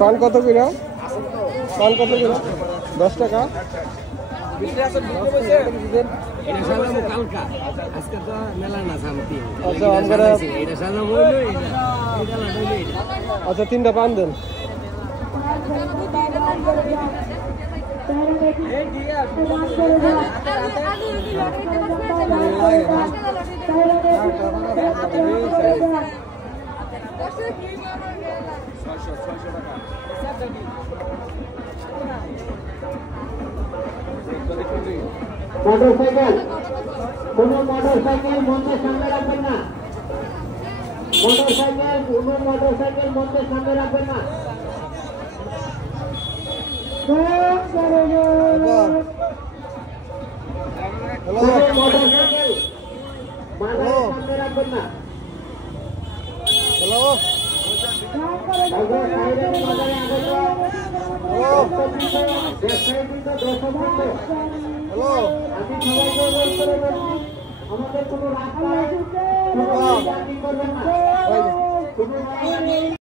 পান কত কিলো? পান কত কিলো? 10 টাকা। আচ্ছা 3টা পান দেন। মোটরসাইকেল, কোনো মোটরসাইকেল মঞ্চের সামনে রাখবেন না। মোটরসাইকেল মঞ্চের সামনে রাখবেন না। মোটরসাইকেল মাঠের সামনে রাখবেন না। হ্যালো হ্যালো আমাদের কোনো রাস্তায় করবেন না।